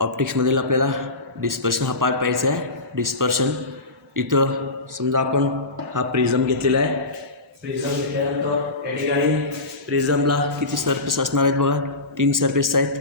ऑप्टिक्समधील आपल्याला डिस्पर्शन हा पार्ट पाहायचा आहे. डिस्पर्शन इथं समजा आपण हा प्रिझम घेतलेला आहे. प्रिझम घेतल्यानंतर या ठिकाणी प्रिझमला किती सरफेस असणार आहेत बघा, 3 सरफेस आहेत.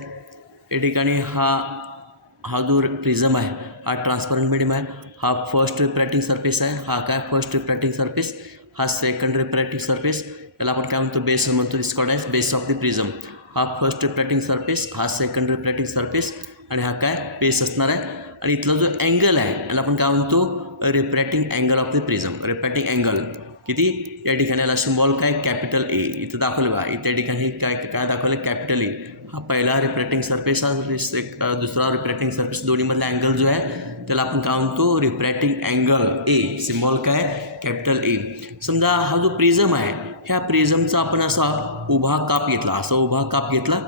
या ठिकाणी हा जो प्रिझम आहे हा ट्रान्सपरंट मीडियम आहे. हा फर्स्ट रिफ्रॅक्टिंग सरफेस आहे. हा काय फर्स्ट रिफ्रॅक्टिंग सरफेस, हा सेकंड रिफ्रॅक्टिंग सरफेस. याला आपण काय म्हणतो, बेस म्हणतो. This called as base of the prism. हा फर्स्ट रिफ्रॅक्टिंग सरफेस, हा सेकंड रिफ्रॅक्टिंग सरफेस आणि हा काय बेस असणार आहे. आणि इथला जो अँगल आहे याला आपण काय म्हणतो, refracting angle of the prism. Refracting angle किती, या ठिकाणी याला सिम्बॉल काय, कॅपिटल ए इथं दाखवलं बघा. इथे ठिकाणी काय दाखवलं, कॅपिटल ए. हा पहिला रिफ्रॅक्टिंग सरफेस, हा दुसरा रिफ्रॅक्टिंग सरफेस, दोन्हीमधला अँगल जो आहे त्याला आपण काय म्हणतो, रिफ्रॅक्टिंग अँगल ए. सिम्बॉल काय, कॅपिटल ए. समजा हा जो प्रिझम आहे ह्या प्रिझमचा आपण असा उभा काप घेतला, असा उभा काप घेतला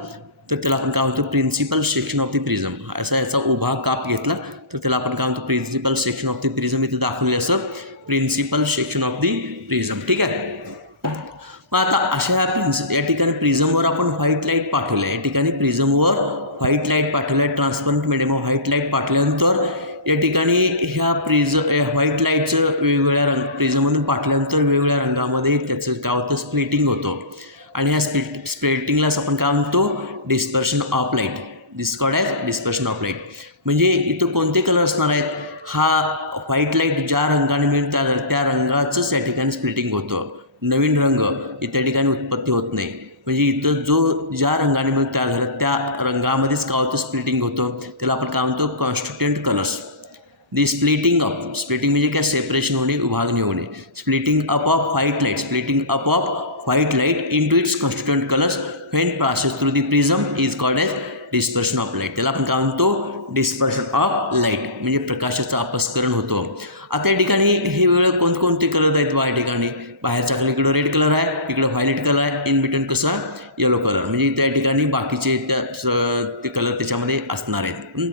तर त्याला आपण काय म्हणतो, principal section of the prism. असा याचा उभा काप घेतला तर त्याला आपण काय म्हणतो, principal section of the prism. इथे दाखवले असं principal section of the prism. ठीक आहे. मग आता अशा या ठिकाणी प्रिझमवर आपण व्हाईट लाईट पाठवलं आहे. या ठिकाणी प्रिझमवर व्हाईट लाईट पाठवलं आहे. ट्रान्सपरंट मीडियमवर व्हाईट लाईट पाठवल्यानंतर या ठिकाणी ह्या व्हाईट लाईटचं वेगवेगळ्या प्रिझममधून पाठवल्यानंतर वेगवेगळ्या रंगामध्ये त्याचं काय होतं, स्प्लिटिंग होतं. आणि ह्या स्प्लिटिंगलाच आपण काय म्हणतो, dispersion of light. This called as dispersion of light. म्हणजे इथं कोणते कलर असणार आहेत, हा व्हाईट लाईट ज्या रंगाने मिळून त्या रंगाचंच या ठिकाणी स्प्लिटिंग होतं. नवीन रंग इतर ठिकाणी उत्पत्ती होत नाही. म्हणजे इथं ज्या रंगाने मिळून तयार झालं त्या रंगामध्येच काय होतं, स्प्लिटिंग होतं. त्याला आपण काय म्हणतो, कॉन्स्टिट्युएंट कलर्स. दी स्प्लिटिंग म्हणजे काय, सेपरेशन होणे, विभागणी होणे. Splitting up of white light, splitting up of white light into its constituent colours when passes through the prism is called as dispersion of light. त्याला आपण काय म्हणतो, डिस्पर्शन ऑफ लाईट. म्हणजे प्रकाशाचं अपस्करण होतं. आता या ठिकाणी हे वेगळे कोणते कलर आहेत बा. या ठिकाणी बाहेरच्या इकडं रेड कलर आहे, इकडं व्हायलेट कलर आहे, इन बिटवीन कसं येलो कलर. म्हणजे त्या ठिकाणी बाकीचे ते कलर त्याच्यामध्ये असणार आहेत.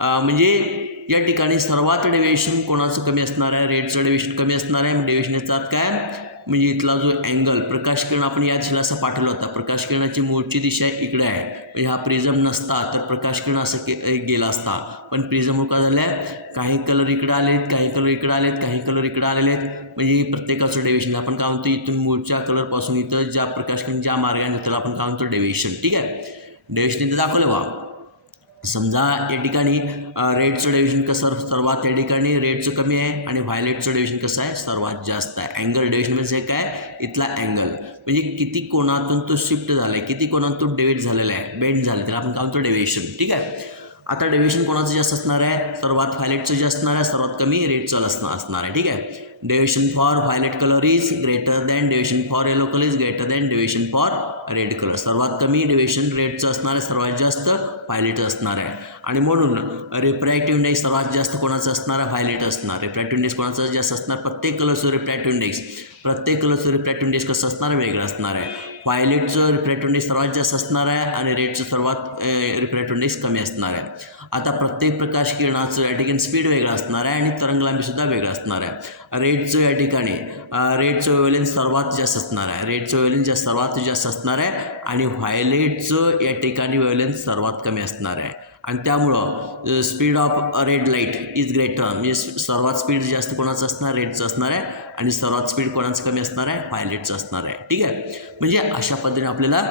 म्हणजे या ठिकाणी सर्वात डेविएशन कोणाचं कमी असणार आहे, रेडचं डेविएशन कमी असणार आहे. डेविएशन याचा काय, म्हणजे इथला जो अँगल, प्रकाश किरण आपण या दिशेला असा पाठवला होता. प्रकाश किरणाची मूळची दिशा इकडे आहे. म्हणजे हा प्रिझम नसता तर प्रकाश किरण असं गेला असता. पण प्रिझम काय झालं आहे, काही कलर इकडे आलेत, काही कलर इकडे आलेत, काही कलर इकडे आलेले आहेत. म्हणजे प्रत्येकाचं डेविएशन आपण काय म्हणतो, इथून मूळच्या कलरपासून इथं ज्या प्रकाश किरण ज्या मार्गाने त्याला आपण काय म्हणतो, डेविएशन. ठीक आहे. डेविएशन इथं दाखवलं बा. समजा या ठिकाणी रेडचं डेविएशन कसं, सर्वात या ठिकाणी रेडचं कमी आहे आणि व्हायलेटचं डेविएशन कसं आहे, सर्वात जास्त आहे. अँगल डेविएशन म्हणजे काय, इथला अँगल म्हणजे किती कोणातून तो शिफ्ट झाला आहे, किती कोणातून डेव्हिएट झालेला आहे, बेंड झालं, त्याला आपण काय म्हणतो, डेविएशन. ठीक आहे. आता डेविएशन कोणाचं जास्त असणार आहे, सर्वात व्हायलेटचं जास्त असणार आहे, सर्वात कमी रेडचं असणार आहे. ठीक आहे. Deviation for violet colour is greater than deviation for yellow colour is greater than deviation for red colour. सर्वात कमी डेविएशन रेडचं असणार आहे, सर्वात जास्त व्हायलेट असणार आहे. आणि म्हणून रिफ्रॅक्टिव्ह इंडेक्स सर्वात जास्त कोणाचं असणार आहे, व्हायलेट असणार. रिफ्रॅक्टिव्ह इंडेक्स कोणाचं जास्त असणार, प्रत्येक कलरचं रिफ्रॅक्टिव्ह इंडेक्स, प्रत्येक कलरचं रिफ्रॅक्टिव्ह इंडेक्स कसं असणार, वेगळं असणार आहे. व्हायलेटचं रिफ्रॅक्टिव्ह इंडेक्स सर्वात जास्त असणार आहे आणि रेडचं सर्वात रिफ्रॅक्टिव्ह इंडेक्स कमी असणार आहे. आता प्रत्येक प्रकाश किरणाचं या ठिकाणी स्पीड वेगळं असणार आहे आणि तरंगलांबीसुद्धा वेगळं असणार आहे. रेडचं या ठिकाणी रेडचं वेव्हलेंथ सर्वात जास्त असणार आहे, रेडचं वेव्हलेंथ सर्वात जास्त असणार आहे आणि व्हायलेटचं या ठिकाणी वेव्हलेंथ सर्वात कमी असणार आहे. आणि त्यामुळं speed of red light is greater, म्हणजे सर्वात स्पीड जास्त कोणाचं असणार, रेडचं असणार आहे आणि सर्वात स्पीड कोणाचं कमी असणार आहे, व्हायलेटचं असणार आहे. ठीक आहे. म्हणजे अशा पद्धतीने आपल्याला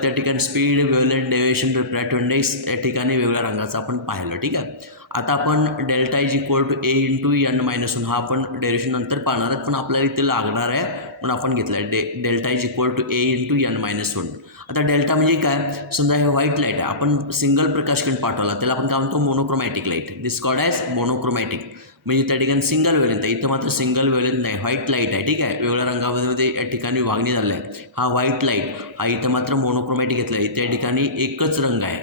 त्या ठिकाणी speed, wavelength, deviation, refractive index या ठिकाणी वेगळ्या रंगाचं आपण पाहिलं. ठीक आहे. आता आपण delta is equal to A into n-1 हा आपण डेरिवेशन नंतर पाहणार आहेत, पण आपल्याला इथे लागणार आहे म्हणून आपण घेतला आहे delta is equal to A into n-1. आता डेल्टा म्हणजे काय, समजा हे व्हाईट लाईट आहे, आपण सिंगल प्रकाश किरण पाठवला त्याला आपण काय म्हणतो, मोनोक्रोमॅटिक लाईट. दिस कॉल्ड ॲज मोनोक्रोमॅटिक. म्हणजे त्या ठिकाणी सिंगल वेव्हलेंथ आहे, इथं मात्र सिंगल वेव्हलेंथ नाही, व्हाईट लाईट आहे. ठीक आहे. वेगळ्या रंगामध्ये या ठिकाणी विभागणी झाली आहे. हा व्हाईट लाईट हा इथं मात्र मोनोक्रोमॅटिक घेतला आहे, त्या ठिकाणी एकच रंग आहे.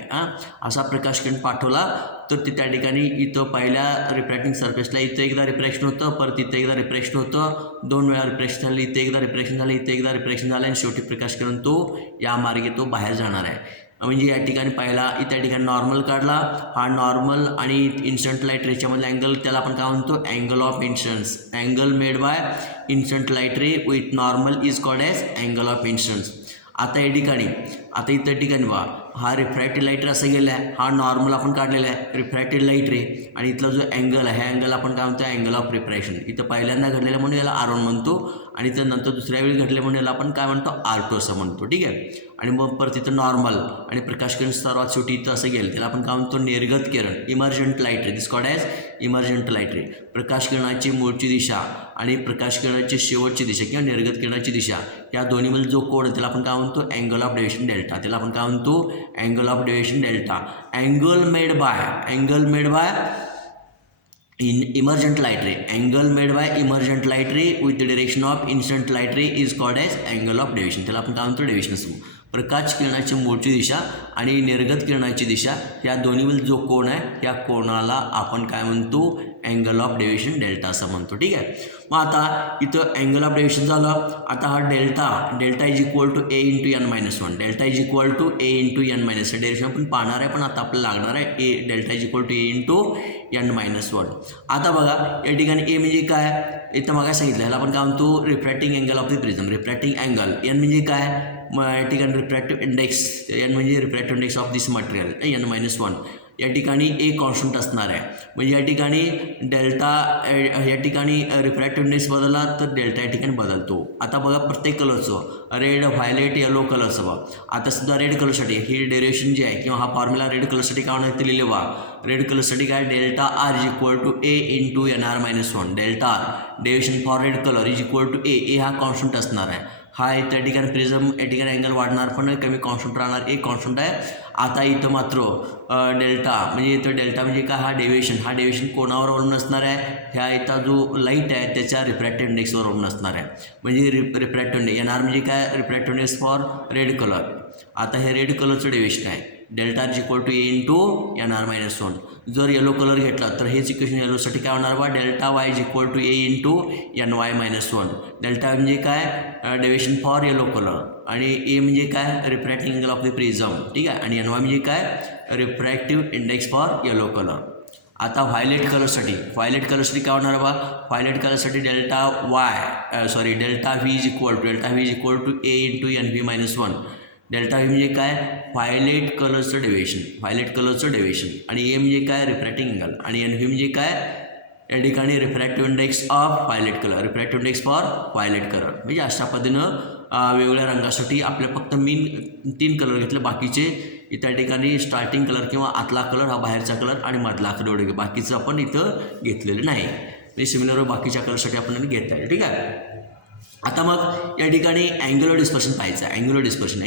असा प्रकाश किरण पाठवला तर ते त्या ठिकाणी इथं पहिल्या रिफ्रॅक्टिंग सरफेसला इथं एकदा रिफ्रॅक्शन होतं, परत इथं एकदा रिफ्रॅक्शन होतं, 2 वेळा रिफ्रॅक्शन झालं, इथं एकदा रिफ्रॅक्शन झालं, इथं एकदा रिफ्रॅक्शन झालं आणि शेवटी प्रकाश किरण तो या मार्गे तो बाहेर जाणार आहे. म्हणजे या ठिकाणी पहिला त्या ठिकाणी नॉर्मल काढला, हा नॉर्मल आणि इन्स्टंट लाईट रेच्यामधला अँगल त्याला आपण काय म्हणतो, angle of incidence. Angle made by incident light ray with normal is called as angle of incidence. आता या ठिकाणी इतर ठिकाणी हा रिफ्रॅक्टेड लाईट रे असा गेला आहे, हा नॉर्मल आपण काढलेला आहे रिफ्रॅक्टेड लाईट रे, आणि इथला जो अँगल आहे ह्या अँगल आपण काय म्हणतो अँगल ऑफ रिफ्रॅक्शन. इथं पहिल्यांदा घडलेलं म्हणून याला R1 म्हणतो, आणि तर नंतर दुसऱ्या वेळी घडले म्हणून याला आपण काय म्हणतो R2 असं म्हणतो. ठीक आहे. आणि मग परत इथं नॉर्मल आणि प्रकाश किरण सर्वात शेवटी इथं असं गेलं, त्याला आपण काय म्हणतो निर्गत किरण, इमर्जंट लाईट रे. दिस कॉल्ड ॲज इमर्जंट लाईट रे. प्रकाश किरणाची मूळची दिशा आणि प्रकाश किरणाची शेवटची दिशा किंवा निर्गत किरणाची दिशा या दोन्हीमध्ये जो कोड आहे त्याला आपण काय म्हणतो अँगल ऑफ डेव्हिएशन डेल्टा. त्याला आपण काय म्हणतो angle of deviation delta. Angle made bye emergent light ray. Angle made by emergent light ray with the direction of incident light ray is called as angle of deviation. त्याला आपण काय म्हणतो deviation असतो. प्रकाश किरणाची मूळची दिशा आणि निर्गत किरणाची दिशा या दोन्हीमधील जो कोन आहे या कोनाला आपण काय म्हणतो अँगल ऑफ डेव्हिएशन डेल्टा असं म्हणतो. ठीक आहे. मग आता इथं अँगल ऑफ डेव्हिएशन झालं. आता हा delta is equal to A into N minus one. Delta is equal to A into N minus one. Derivation आपण पाहणार आहे, पण आता आपल्याला लागणार आहे A. Delta is equal to A into N minus one. आता बघा या ठिकाणी ए म्हणजे काय, इथं मग सांगितलं ह्याला आपण काय म्हणतो refracting angle of the prism. Refracting angle. N म्हणजे काय, मग या ठिकाणी रिफ्रॅक्टिव्ह इंडेक्स. एन म्हणजे refractive index of this material N minus one. या ठिकाणी ए कॉन्स्टंट असणार आहे, म्हणजे या ठिकाणी डेल्टा या ठिकाणी रिफ्रॅक्टिव्ह इंडेक्स बदलला तर डेल्टा या ठिकाणी बदलतो. आता बघा प्रत्येक कलरचं रेड, व्हायलेट, येलो कलरचं बघा. आता सुद्धा रेड कलरसाठी ही डेरिवेशन जी आहे किंवा हा फॉर्म्युला रेड कलरसाठी काय होणार ते लिहिले बा. रेड कलरसाठी काय delta R is equal to A into N R minus one. Delta R derivation for red colour is equal to A हा कॉन्स्टंट असणार आहे. हा त्या ठिकाणी प्रिझम या ठिकाणी अँगल वाढणार पण कमी कॉन्स्टंट राहणार, एक कॉन्स्टंट आहे. आता इथं मात्र डेल्टा म्हणजे इथं डेल्टा म्हणजे काय, हा डेव्हिएशन कोणावर अवलंबून असणार आहे, ह्या इथं जो लाईट आहे त्याच्या रिफ्रॅक्टिव्ह इंडेक्सवर अवलंबून असणार आहे. म्हणजे रिफ्रॅक्टिव्ह इंडेक्स एनआर म्हणजे काय refractive index for red colour. आता हे रेड कलरचं डेव्हिएशन आहे delta is equal to A into N R minus one. जर येलो कलर घेतला तर हेच इक्वेशन येलोसाठी काय होणार बा delta Y is equal to A into N Y minus one. Delta म्हणजे काय डेव्हिएशन फॉर येलो कलर, आणि ए म्हणजे काय refracting angle of the prism. ठीक आहे. आणि एन वाय म्हणजे काय refractive index for yellow colour. आता व्हायलेट कलरसाठी काय होणार बा, व्हायलेट कलरसाठी delta V is equal to A into N V minus one. Delta V म्हणजे काय व्हायलेट कलरचं डेव्हिएशन, आणि ए म्हणजे काय रिफ्रॅक्टिंग अँगल, आणि एन व्ही म्हणजे काय या ठिकाणी refractive index of violet colour, refractive index for violet colour. म्हणजे अशा पद्धतीनं वेगवेगळ्या रंगासाठी आपल्या फक्त मेन 3 कलर घेतले, बाकीचे त्या ठिकाणी स्टार्टिंग कलर किंवा आतला कलर हा बाहेरचा कलर आणि मधला कलर एवढे बाकीचं आपण इथं घेतलेलं नाही. म्हणजे सिमिलर बाकीच्या कलरसाठी आपण घेता येईल. ठीक आहे. आता मग या ठिकाणी अँग्युलर डिस्पर्शन पाहायचं आहे. अँग्युलर डिस्पर्शन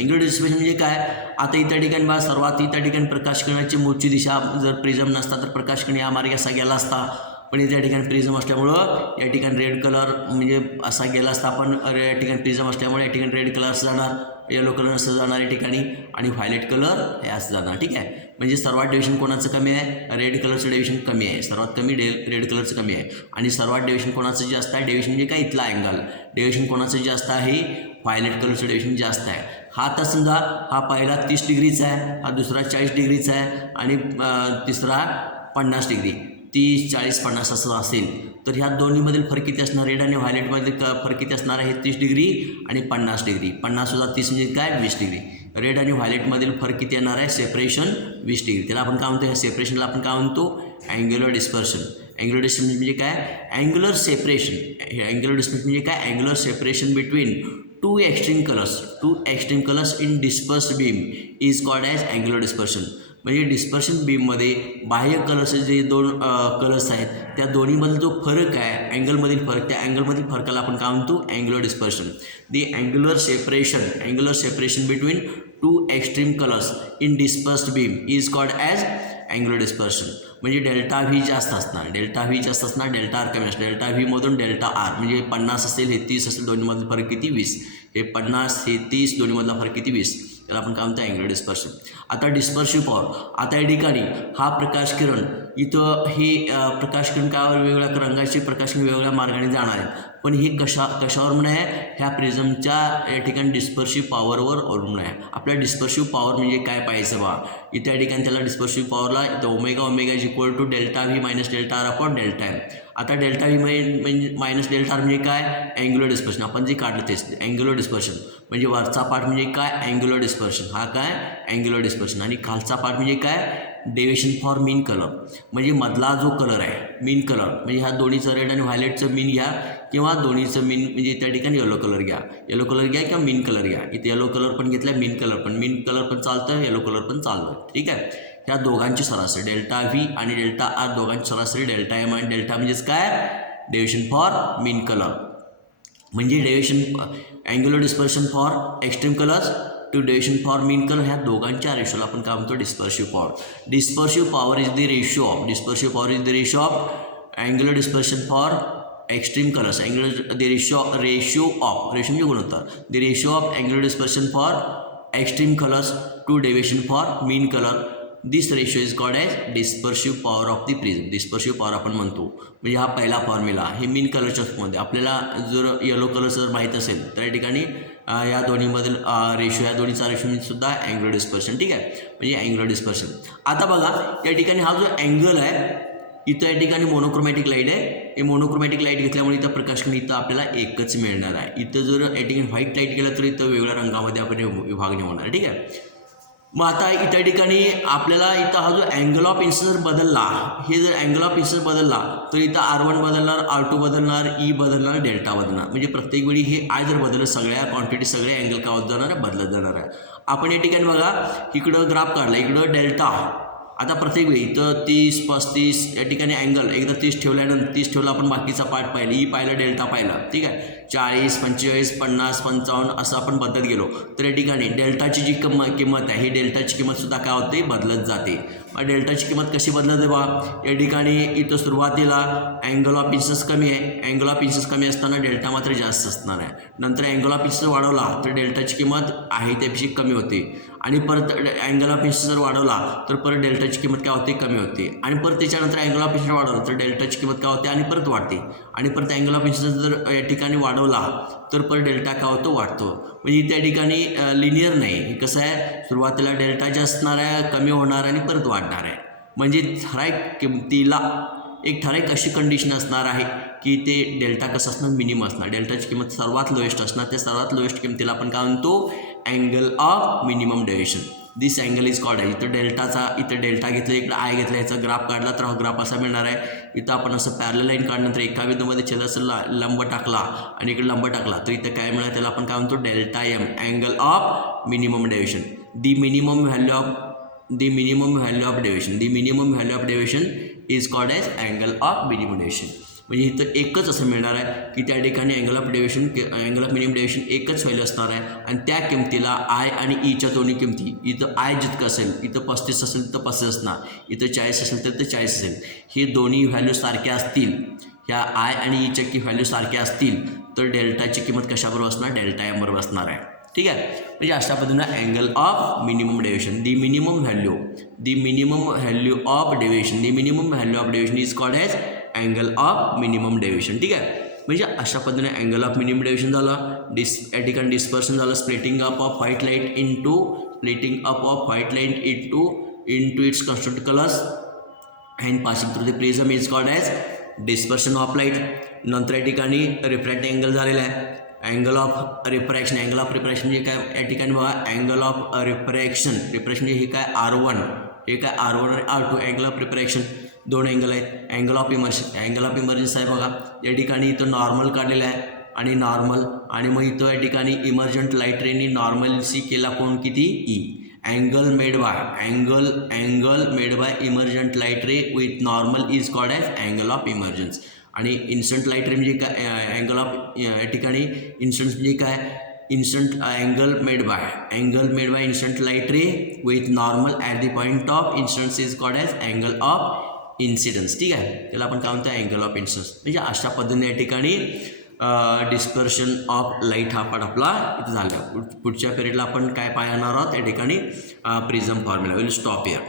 म्हणजे काय, आता इथं ठिकाणी बा सर्वात इथं ठिकाणी प्रकाश किरणाची मूळची दिशा जर प्रिझम नसता तर प्रकाश किरण या मार्गे असा गेला असता, पण इथे या ठिकाणी प्रिझम असल्यामुळं या ठिकाणी रेड कलर म्हणजे असा गेला असता, पण या ठिकाणी प्रिझम असल्यामुळे या ठिकाणी रेड कलर असं जाणार, येलो कलर असं जाणार या ठिकाणी, आणि व्हायलेट कलर हे असं जाणार. ठीक आहे. म्हणजे सर्वात डेव्हिएशन कोणाचं कमी आहे, रेड कलरचं डेव्हिएशन कमी आहे, सर्वात कमी रेड कलरचं कमी आहे. आणि सर्वात डेव्हिएशन कोणाचं जास्त आहे, डेव्हिएशन म्हणजे काय इथला अँगल, डेव्हिएशन कोणाचं जास्त आहे व्हायलेट कलरचं डेव्हिएशन जास्त आहे. हा आता समजा हा पहिला 30 डिग्रीचा आहे, हा दुसरा 40 डिग्रीचा आहे, आणि तिसरा 50 डिग्री. 30, 40, 50 असं असेल तर ह्या दोन्हीमधील फरक किती असणार, रेड आणि व्हायलेटमधील फरक किती असणार आहे 30 डिग्री आणि 50 डिग्री. 50+30 म्हणजे काय 20 डिग्री. रेड आणि व्हायलेटमधील फरक किती येणार आहे सेपरेशन 20 डिग्री. त्याला आपण काय म्हणतो, ह्या सेपरेशनला आपण काय म्हणतो अँग्युलर डिस्पर्शन. अँग्युलर डिस्पर्शन म्हणजे काय अँग्युलर सेपरेशन. हे अँग्युलर डिस्पर्शन म्हणजे काय angular separation between two extreme colours in dispersed beam is called as angular dispersion. म्हणजे डिस्पर्शन बीममध्ये बाह्य कलर्सचे जे 2 कलर्स आहेत त्या दोन्हीमधील जो फरक आहे अँगलमधील फरक, त्या अँगलमधील फरकाला आपण काय म्हणतो angular dispersion. The angular separation between 2 extreme colours in dispersed beam is called as angular dispersion. म्हणजे डेल्टा व्ही जास्त असणार, डेल्टा आर कमी असणार. डेल्टा व्हीमधून डेल्टा आर म्हणजे 50 असेल, हे 30 असेल, दोन्हीमधला फरक किती 20. हे 50 हे 30 दोन्हीमधला फरक किती 20. त्याला आपण काय म्हणतो अँग्युलर डिस्पर्शन. आता डिस्पर्सिव्ह पॉवर. आता या ठिकाणी हा प्रकाश किरण इथं हे प्रकाशकिरण काय वेगवेगळ्या रंगाचे प्रकाशकिरण वेगवेगळ्या मार्गाने जाणार आहेत, पण हे कशावर अवलंबून आहे, ह्या प्रिझमच्या या ठिकाणी डिस्पर्सिव्ह पॉवरवर अवलंबून आहे. आपल्या डिस्पर्सिव्ह पॉवर म्हणजे काय पाहायचं बा, इथे या ठिकाणी त्याला डिस्पर्सिव्ह पॉवरला इथं omega is equal to delta V minus delta R upon delta M. आता डेल्टा व्ही म्हणजे मायनस डेल्टा आर म्हणजे काय, अँग्युलर डिस्पर्शन. आपण जे काढलं तेच अँग्युलर डिस्पर्शन म्हणजे वरचा पार्ट म्हणजे काय, अँग्युलर डिस्पर्शन. हा काय अँग्युलर डिस्पर्शन. आणि खालचा पार्ट म्हणजे काय, डेविएशन फॉर मीन कलर म्हणजे मधला जो कलर आहे मीन कलर, म्हणजे ह्या दोन्हीचं रेड आणि व्हायलेटचं मीन घ्या किंवा दोन्हीचं मीन म्हणजे त्या ठिकाणी येलो कलर घ्या किंवा मीन कलर घ्या. इथे येलो कलर पण घेतला, मीन कलर पण चालतं, येलो कलर पण चालतं. ठीक आहे. ह्या दोघांची सरासरी डेल्टा व्ही आणि डेल्टा आर दोघांची सरासरी डेल्टा एम आणि डेल्टा म्हणजेच काय, डेविएशन फॉर मीन कलर म्हणजे deviation angular dispersion for extreme colours to deviation for mean colour. ह्या दोघांच्या रेशोला आपण काय म्हणतो, dispersive power. Dispersive power is the ratio of angular dispersion for extreme colours. Ratio म्हणजे गुणोत्तर. The ratio of angular dispersion for extreme colours to deviation for mean colour. This ratio is called as dispersive power of the prism. Dispersive power आपण म्हणतो म्हणजे हा पहिला formula. हे मीन कलरच्या मध्ये आपल्याला जर येलो कलर जर माहीत असेल तर या ठिकाणी या दोन्हीमधील रेशिओ, या दोन्हीचा रेशिओ सुद्धा अँग्युलर डिस्पर्शन. ठीक आहे, म्हणजे अँग्युलर डिस्पर्शन. आता बघा या ठिकाणी हा जो अँगल आहे इथं या ठिकाणी मोनोक्रोमॅटिक लाईट आहे. हे मोनोक्रोमॅटिक लाईट घेतल्यामुळे इथं प्रकाशकिरण इथं आपल्याला एकच मिळणार आहे. इथं जर या ठिकाणी व्हाईट लाईट गेलं तर इथं वेगळ्या रंगामध्ये आपण विभागणी होणार. ठीक आहे. मग आता इथं ठिकाणी आपल्याला इथं हा जो अँगल ऑफ इन्सिडन्स बदलला, हे जर अँगल ऑफ इन्सिडन्स बदलला तर इथं R1 बदलणार, R2 बदलणार, ई बदलणार, डेल्टा बदलणार. म्हणजे प्रत्येक वेळी हे आय जर बदललं सगळ्या क्वांटिटी सगळे अँगल काय होत जाणार आहे, बदलत जाणार आहे. आपण या ठिकाणी बघा इकडं ग्राफ काढला, इकडं डेल्टा. आता प्रत्येक वेळी इथं 30, 35 या ठिकाणी अँगल एकदा 30 ठेवल्यानंतर 30 ठेवला, आपण बाकीचा पार्ट पाहिला, ई पाहिला, डेल्टा पाहिला. ठीक आहे. 40, 45, 50, 55 असं आपण बदलत गेलो तर या ठिकाणी डेल्टाची जी किंमत आहे ही डेल्टाची किंमतसुद्धा काय होते, बदलत जाते. मग डेल्टाची किंमत कशी बदलते बा, या ठिकाणी इथं सुरुवातीला अँगल ऑफ इन्सिडन्स कमी आहे. अँगल ऑफ इन्सिडन्स कमी असताना डेल्टा मात्र जास्त असणार आहे. नंतर अँगल ऑफ इन्सिडन्स वाढवला तर डेल्टाची किंमत आहे त्यापेक्षा कमी होते. आणि परत अँगल ऑफ इन्सिडन्स जर वाढवला तर परत डेल्टाची किंमत काय होते, कमी होते. आणि परत त्याच्यानंतर अँगल ऑफ इन्सिडन्स वाढवला तर डेल्टाची किंमत काय होते आणि परत वाढते. आणि परत अँगल ऑफ इन्सिडन्स जर या ठिकाणी वाढवला तर परत डेल्टा काय होतो, वाढतो. म्हणजे त्या ठिकाणी लिनियर नाही. कसं आहे, सुरुवातीला डेल्टा जास्त असणार आहे, कमी होणार आणि परत वाढणार आहे. म्हणजे ठराविक किमतीला एक ठराविक अशी कंडिशन असणार आहे की ते डेल्टा कसं असणार, मिनिमम असणार. डेल्टाची किंमत सर्वात लोएस्ट असणार. त्या सर्वात लोएस्ट किमतीला आपण काय म्हणतो, angle of minimum deviation. This angle is called आहे. इथं डेल्टा घेतलं, इकडं आय घेतलं, ह्याचा ग्राफ काढला तर हा ग्राफ असा मिळणार आहे. इथं आपण असं पॅरलल लाईन काढल्यानंतर एका बिंदूमध्ये छेद असं लंब टाकला आणि इकडे लंब टाकला तर इथं काय मिळालं, त्याला आपण काय म्हणतो, delta M, angle of minimum deviation. The minimum value of deviation is called as angle of minimum deviation. म्हणजे इथं एकच असं मिळणार आहे की त्या ठिकाणी अँगल ऑफ मिनिमम डेविएशन एकच व्हॅल्यू असणार आहे. आणि त्या किमतीला आय आणि ईच्या दोन्ही किमती, इथं आय जितकं असेल, इथं 35 असेल तर 35 असणार, इथं 40 असेल तर 40 असेल. हे दोन्ही व्हॅल्यू सारख्या असतील, ह्या आय आणि ईच्या व्हॅल्यू सारख्या असतील तर डेल्टाची किंमत कशाबरोबर असणार, डेल्टा एम बरोबर असणार आहे. ठीक आहे. म्हणजे अशा पद्धतीनं angle of minimum deviation, the minimum value of deviation is called as angle of minimum deviation. ठीक आहे. म्हणजे अशा पद्धतीने अँगल ऑफ मिनिमम डेविएशन झालं. या ठिकाणी डिस्पर्शन झालं, splitting up of white light into its constant colours and passing through the prism is called as dispersion of light. नंतर या ठिकाणी रिफ्रॅक्टिंग अँगल झालेला आहे. अँगल ऑफ रिफ्रॅक्शन म्हणजे काय, या ठिकाणी बघा अँगल ऑफ रिफ्रॅक्शन म्हणजे हे काय R1, हे काय R1 आणि R2. अँगल ऑफ रिफ्रॅक्शन दोन अँगल आहेत. अँगल ऑफ इमर्जन्स आहे बघा, या ठिकाणी इथं नॉर्मल काढलेलं आहे आणि नॉर्मल, आणि मग इथं या ठिकाणी इमर्जंट लाईट रेनी नॉर्मलसी केला कोण, किती, E. Angle made by emergent light ray with normal is called as angle of emergence. आणि इन्स्टंट लाईट रे म्हणजे काय, अँगल ऑफ या ठिकाणी इन्स्टंट म्हणजे काय, angle made by incident light ray with normal at the point of incidence is called as angle of incidence. ठीक आहे. त्याला आपण काय म्हणतो, अँगल ऑफ इन्सिडन्स. म्हणजे अशा पद्धतीने या ठिकाणी डिस्पर्शन ऑफ लाईट हा पार्ट आपला इथं झाला. पुढच्या पिरियडला आपण काय पाहणार आहोत, या ठिकाणी prism formula. Will stop here.